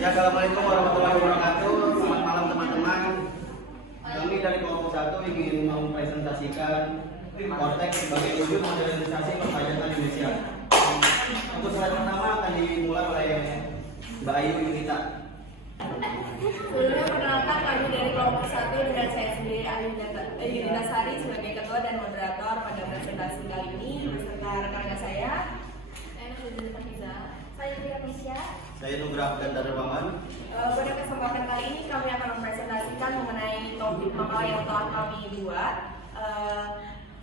Ya, assalamualaikum warahmatullahi wabarakatuh. Selamat malam teman-teman. Kami dari kelompok 1 ingin mempresentasikan Kortex sebagai wujud modernisasi perpajakan Indonesia. Untuk slide pertama akan dimulai oleh Mbak Ayu Yunita. Sebelumnya perkenalkan, kami dari kelompok 1 dengan saya sendiri Yunita Sari sebagai ketua dan moderator pada presentasi kali ini beserta rekan-rekan saya. Saya Indonesia. Saya Nugrah Gandar Paman. Pada kesempatan kali ini kami akan mempresentasikan mengenai topik makalah yang telah kami buat.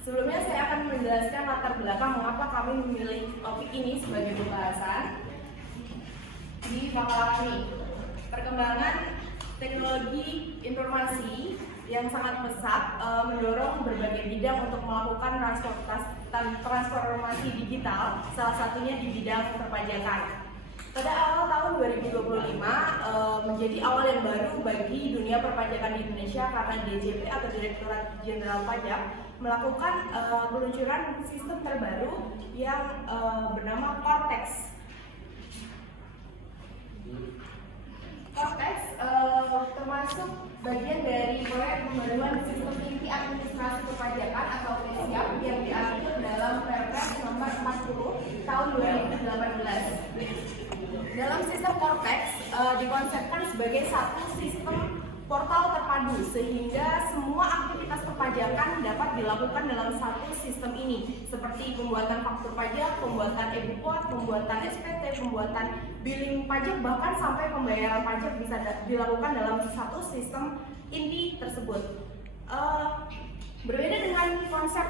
Sebelumnya saya akan menjelaskan latar belakang mengapa kami memilih topik ini sebagai pembahasan di makalah ini. Perkembangan teknologi informasi yang sangat pesat mendorong berbagai bidang untuk melakukan transformasi digital, salah satunya di bidang perpajakan. Pada awal tahun 2025 menjadi awal yang baru bagi dunia perpajakan di Indonesia karena DJP atau Direktorat Jenderal Pajak melakukan peluncuran sistem terbaru yang bernama Kortex. Kortex termasuk bagian dari proyek pembaruan sistem inti administrasi perpajakan atau PSIAP yang diatur dalam Perpres nomor 40 tahun 2018. Dalam sistem Kortex dikonsepkan sebagai satu sistem portal terpadu sehingga semua aktivitas perpajakan dapat dilakukan dalam satu sistem ini seperti pembuatan faktur pajak, pembuatan e-report, pembuatan SPT, pembuatan billing pajak, bahkan sampai pembayaran pajak bisa dilakukan dalam satu sistem inti tersebut. Berbeda dengan konsep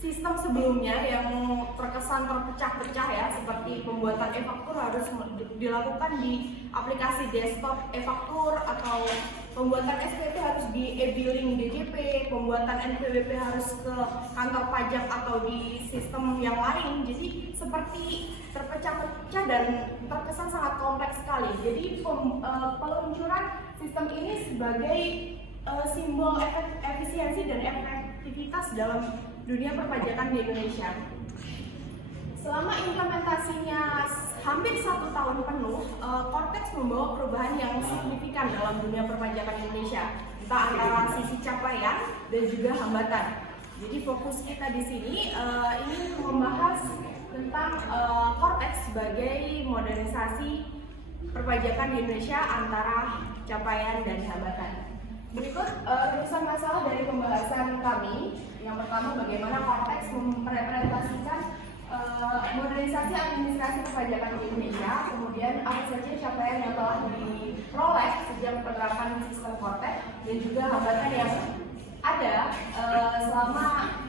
sistem sebelumnya yang terkesan terpecah-pecah ya, seperti pembuatan e-faktur harus dilakukan di aplikasi desktop e-faktur, atau pembuatan SPT harus di e-billing DJP, pembuatan NPWP harus ke kantor pajak atau di sistem yang lain. Jadi seperti terpecah-pecah dan terkesan sangat kompleks sekali. Jadi peluncuran sistem ini sebagai simbol efisiensi dan efektivitas dalam dunia perpajakan di Indonesia. Selama implementasinya hampir 1 tahun penuh, Kortex membawa perubahan yang signifikan dalam dunia perpajakan Indonesia, entah antara sisi capaian dan juga hambatan. Jadi fokus kita di sini ini membahas tentang Kortex sebagai modernisasi perpajakan di Indonesia antara capaian dan hambatan. Berikut runusan masalah dari pembahasan kami. Yang pertama, bagaimana Kortex merepresentasikan modernisasi administrasi perpajakan di Indonesia. Kemudian apa saja capaian yang telah diperoleh sejak penerapan sistem Kortex dan juga hambatan yang ada selama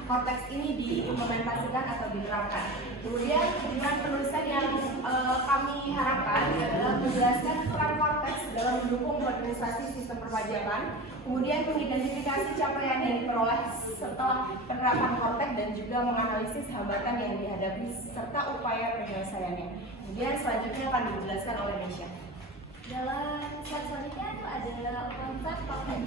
Kortex ini diimplementasikan atau diterapkan. Kemudian tujuan penulisan yang kami harapkan adalah menjelaskan peran Kortex dalam mendukung modernisasi sistem perpajakan, kemudian mengidentifikasi capaian yang diperoleh setelah penerapan Kortex dan juga menganalisis hambatan yang dihadapi serta upaya penyelesaiannya. Kemudian selanjutnya akan dijelaskan oleh Nesya. Dalam slide selanjutnya itu ada konsep Kortex.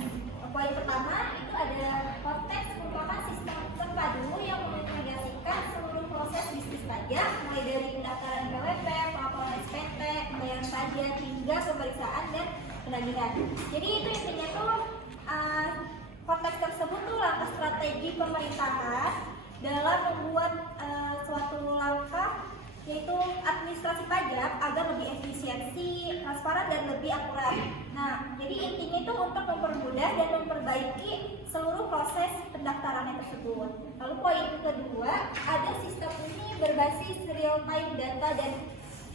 Poin pertama itu ada Kortex merupakan sistem terpadu yang mengintegrasikan seluruh proses bisnis pajak, mulai dari pendaftaran NPWP, pelaporan SPT, pembayaran pajak hingga pemeriksaan dan penagihan. Jadi itu intinya tuh Kortex tersebut tuh langkah strategi pemerintahan dalam membuat suatu langkah yaitu administrasi pajak agar lebih efisiensi, transparan dan lebih akurat. Nah, jadi intinya itu untuk mempermudah dan memperbaiki seluruh proses pendaftarannya tersebut. Lalu poin kedua, ada sistem ini berbasis real time data dan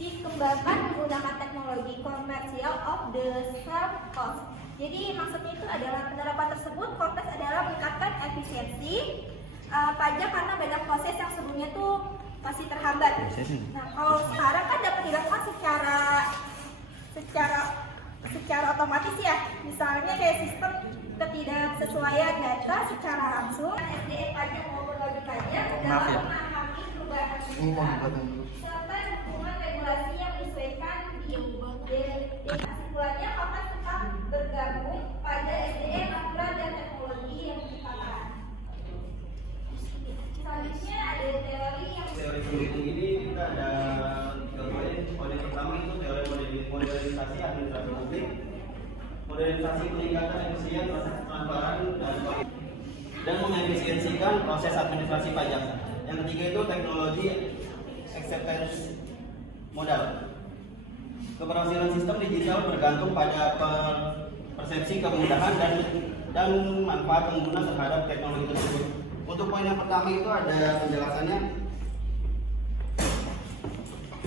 dikembangkan menggunakan teknologi komersial of the same cost. Jadi maksudnya itu adalah penerapan tersebut Kortex adalah meningkatkan efisiensi pajak karena banyak proses yang sebelumnya tuh masih terhambat. Nah, kalau sekarang kan dapat dilakukan secara otomatis ya. Misalnya kayak sistem ketidaksesuaian data secara langsung SDE pajak maupun wajib pajak dalam memahami perubahan serta dukungan regulasi yang disesuaikan di kesimpulannya Kortex tetap bergabung pada SDE aturan dan teknologi yang diciptakan. Selanjutnya ada teori Teori pendukung ini kita ada 3 poin. Poin pertama itu teori modernisasi administrasi publik, modernisasi peningkatan efisien, transparan, dan mengefisiensikan proses administrasi pajak. Yang ketiga itu teknologi acceptance modal. Keberhasilan sistem digital bergantung pada persepsi kemudahan dan manfaat pengguna terhadap teknologi tersebut. Untuk poin yang pertama itu ada penjelasannya.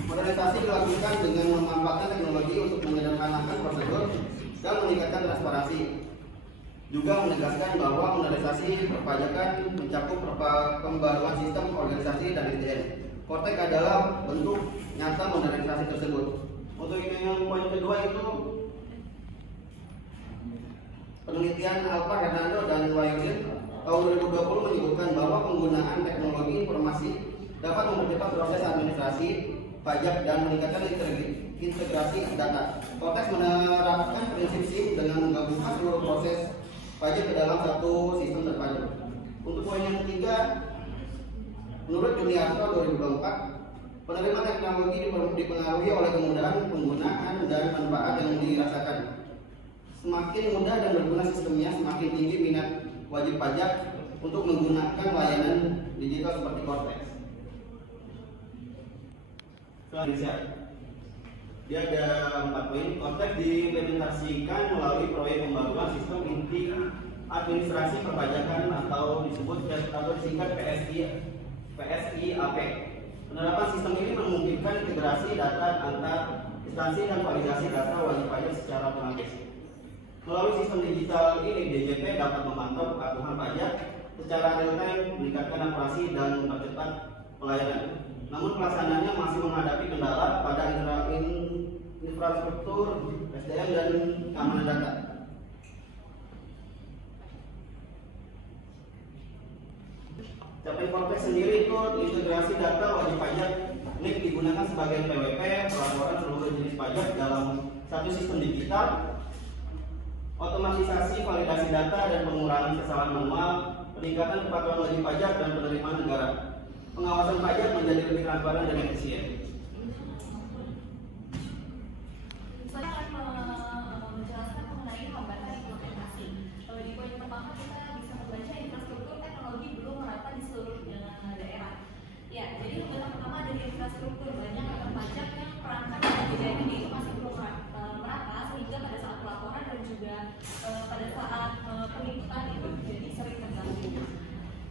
Modernisasi dilakukan dengan memanfaatkan teknologi untuk menyederhanakan prosedur dan meningkatkan transparansi. Juga menegaskan bahwa modernisasi perpajakan mencakup pembaruan sistem organisasi dan SDM. Kortek adalah bentuk nyata modernisasi tersebut. Untuk yang poin kedua itu penelitian Alfa Hernando dan Wahyudin tahun 2020 menyebutkan bahwa penggunaan teknologi informasi dapat mempercepat proses administrasi pajak dan meningkatkan integrasi data. Kortex menerapkan prinsip SIM dengan menggabungkan seluruh proses pajak ke dalam satu sistem terpadu. Untuk poin yang ketiga, menurut Juniarto 2024, penerima teknologi dipengaruhi oleh kemudahan penggunaan dan manfaat yang dirasakan. Semakin mudah dan berguna sistemnya, semakin tinggi minat wajib pajak untuk menggunakan layanan digital seperti Kortex. Indonesia. Dia ada 4 poin. Kortex diimplementasikan melalui proyek pembaruan sistem inti administrasi perpajakan atau disingkat PSIAP. Penerapan sistem ini memungkinkan integrasi data antar instansi dan validasi data wajib pajak secara otomatis. Melalui sistem digital ini, DJP dapat memantau kepatuhan pajak secara real time, meningkatkan akurasi dan mempercepat pelayanan. Namun pelaksanaannya masih menghadapi kendala pada infrastruktur, SDM dan keamanan data. Capaian Kortex sendiri itu integrasi data wajib pajak NIK digunakan sebagai PWP, pelaporan seluruh jenis pajak dalam satu sistem digital, otomatisasi validasi data dan pengurangan kesalahan manual, peningkatan kepatuhan wajib pajak dan penerimaan negara. Pengawasan pajak menjadi lebih transparan dan efisien. Saya akan menjelaskan mengenai hambatan implementasi. Di poin pertama kita bisa membaca infrastruktur teknologi belum merata di seluruh daerah. Ya, jadi hambatan pertama dari infrastruktur banyak kantor pajak yang perangkat dan budaya ini masih belum merata sehingga pada saat pelaporan dan juga pada saat pengikutan itu jadi sering terganggu.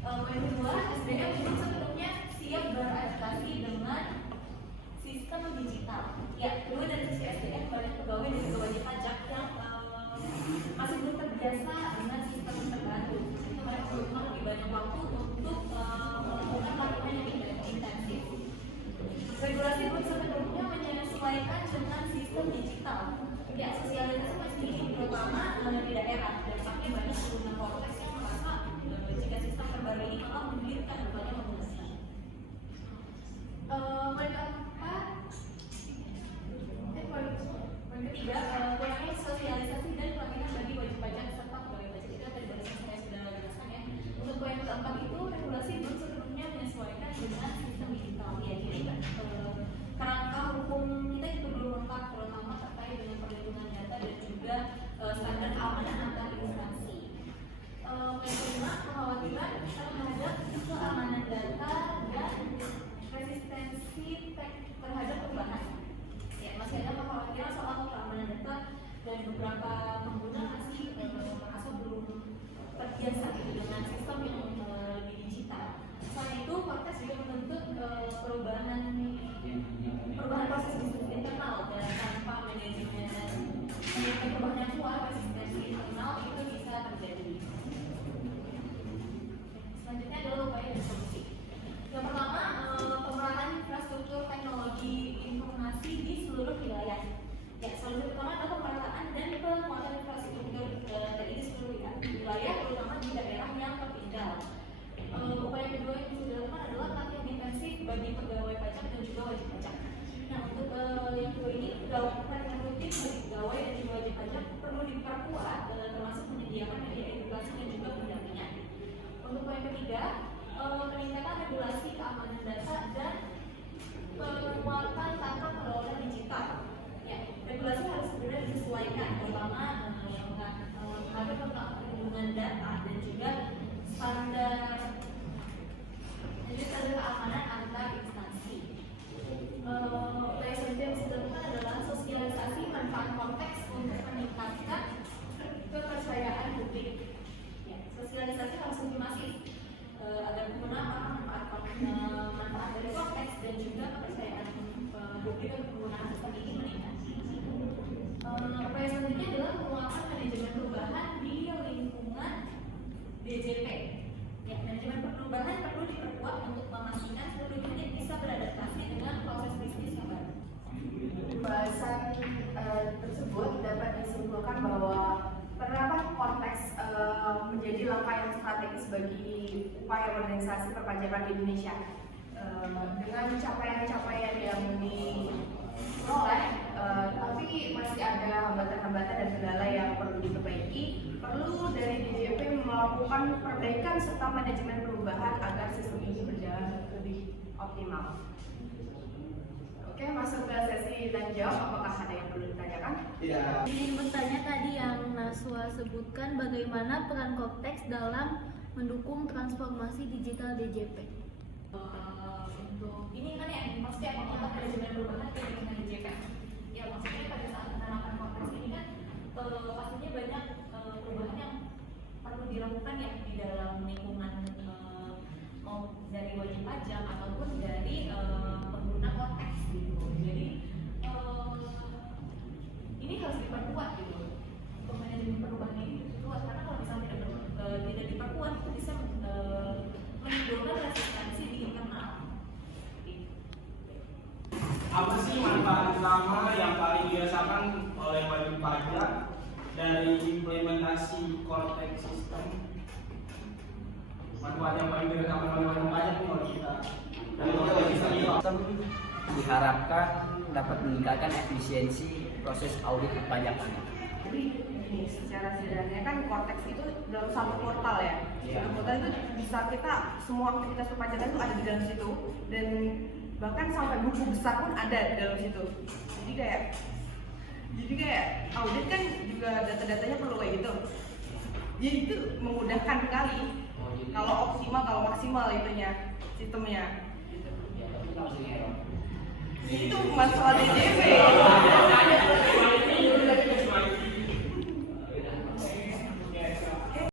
Poin kedua, SDM belum sepenuhnya siap beradaptasi dengan sistem digital. Ya, kedua dari sisi SDM banyak pegawai dan juga wajib pajak yang masih belum terbiasa dengan sistem terbaru. Itu mereka butuh lebih banyak waktu untuk melakukan latihan yang intensif. Regulasi belum sepenuhnya menyesuaikan dengan sistem digital. Ya, sosialisasi masih tinggi terutama di daerah dan sampai banyak pengguna Kortex yang merasa jika sistem terbaru ini malah menyulitkan berbagai pengguna. Poin ketiga, kurangnya sosialisasi dan pelatihan bagi wajib pajak serta pegawai pajak. Itu tadi dari saya sudah jelaskan ya. Untuk poin keempat itu regulasi belum sepenuhnya menyesuaikan dengan sistem digital. Ya, jadi kerangka hukum kita itu belum lengkap, terutama terkait dengan perlindungan data dan juga standar keamanan antar instansi. Poin kelima, kekhawatiran terhadap keamanan data dan resistensi terhadap perubahan. Ya, masih ada kekhawatiran soal keamanan data dan beberapa pengguna masih merasa belum terbiasa dengan sistem yang lebih digital. Selain itu, Kortex juga menuntut perubahan proses bisnis internal dan tanpa manajemen perubahan yang kuat, resistensi internal itu bisa terjadi. Selanjutnya adalah upaya dan solusi. Yang pertama, pemerataan infrastruktur teknologi informasi di seluruh wilayah. Ya, solusi pertama adalah pemerataan dan penguatan infrastruktur TI di seluruh wilayah, terutama di daerah yang tertinggal. Upaya kedua yang bisa dilakukan adalah latihan intensif bagi pegawai pajak dan juga wajib pajak. Nah, untuk yang kedua ini, pelatihan rutin bagi pegawai dan juga wajib pajak perlu diperkuat, termasuk menyediakan media edukasi dan juga pendampingan. Untuk poin ketiga, peningkatan regulasi keamanan data dan penguatan tata kelola digital. Ya, regulasi harus benar disesuaikan, terutama mengatur tentang perlindungan data dan juga standar keamanan antar instansi. PSMB yang dilakukan adalah sosialisasi manfaat konteks untuk meningkatkan kepercayaan publik. Ya, sosialisasi harus lebih masif agar pengguna manfaat dari konteks dan juga kepercayaan publik untuk penggunaan sistem ini meningkat. Upaya selanjutnya adalah penguatan manajemen perubahan di lingkungan DJP. Ya, manajemen perubahan perlu diperkuat untuk memastikan seluruh unit bisa beradaptasi dengan proses bisnis yang baru. Pembahasan tersebut dapat disimpulkan bahwa penerapan konteks menjadi langkah yang strategis bagi upaya modernisasi perpajakan di Indonesia. Dengan capaian-capaian yang diperoleh, tapi masih ada hambatan-hambatan dan kendala yang perlu diperbaiki. Perlu dari DJP melakukan perbaikan serta manajemen perubahan agar sistem ini berjalan lebih optimal. Oke, masuk ke sesi tanya jawab. Apakah ada yang perlu ditanyakan? Tidak. Ingin bertanya tadi yang Naswa sebutkan bagaimana peran konteks dalam mendukung transformasi digital DJP. Untuk ini kan ya maksudnya mengotak manajemen perubahan ke lingkungan DJP. Ya maksudnya pada saat penerapan konteks ini kan pastinya banyak perubahan yang perlu dilakukan ya di dalam lingkungan mau dari wajib pajak ataupun dari pengguna konteks gitu. Jadi ini harus diperkuat gitu untuk manajemen perubahan ini diperkuat, karena kalau misalnya tidak diperkuat itu bisa menimbulkan resistensi di internal. Apa sih manfaat utama yang paling dirasakan oleh wajib pajak dari implementasi Cortex System? Manfaat yang paling dirasakan oleh wajib pajak itu kalau kita dari Cortex System diharapkan dapat meningkatkan efisiensi proses audit perpajakan. Jadi ini secara sederhananya kan konteks itu dalam satu portal ya. Iya. Portal itu bisa kita semua aktivitas perpajakan itu ada di dalam situ, dan bahkan sampai buku besar pun ada di dalam situ. Jadi kayak audit kan juga data-datanya perlu kayak gitu. Jadi itu memudahkan sekali. Kalau optimal, kalau maksimal itunya sistemnya. Itu masalah DJP.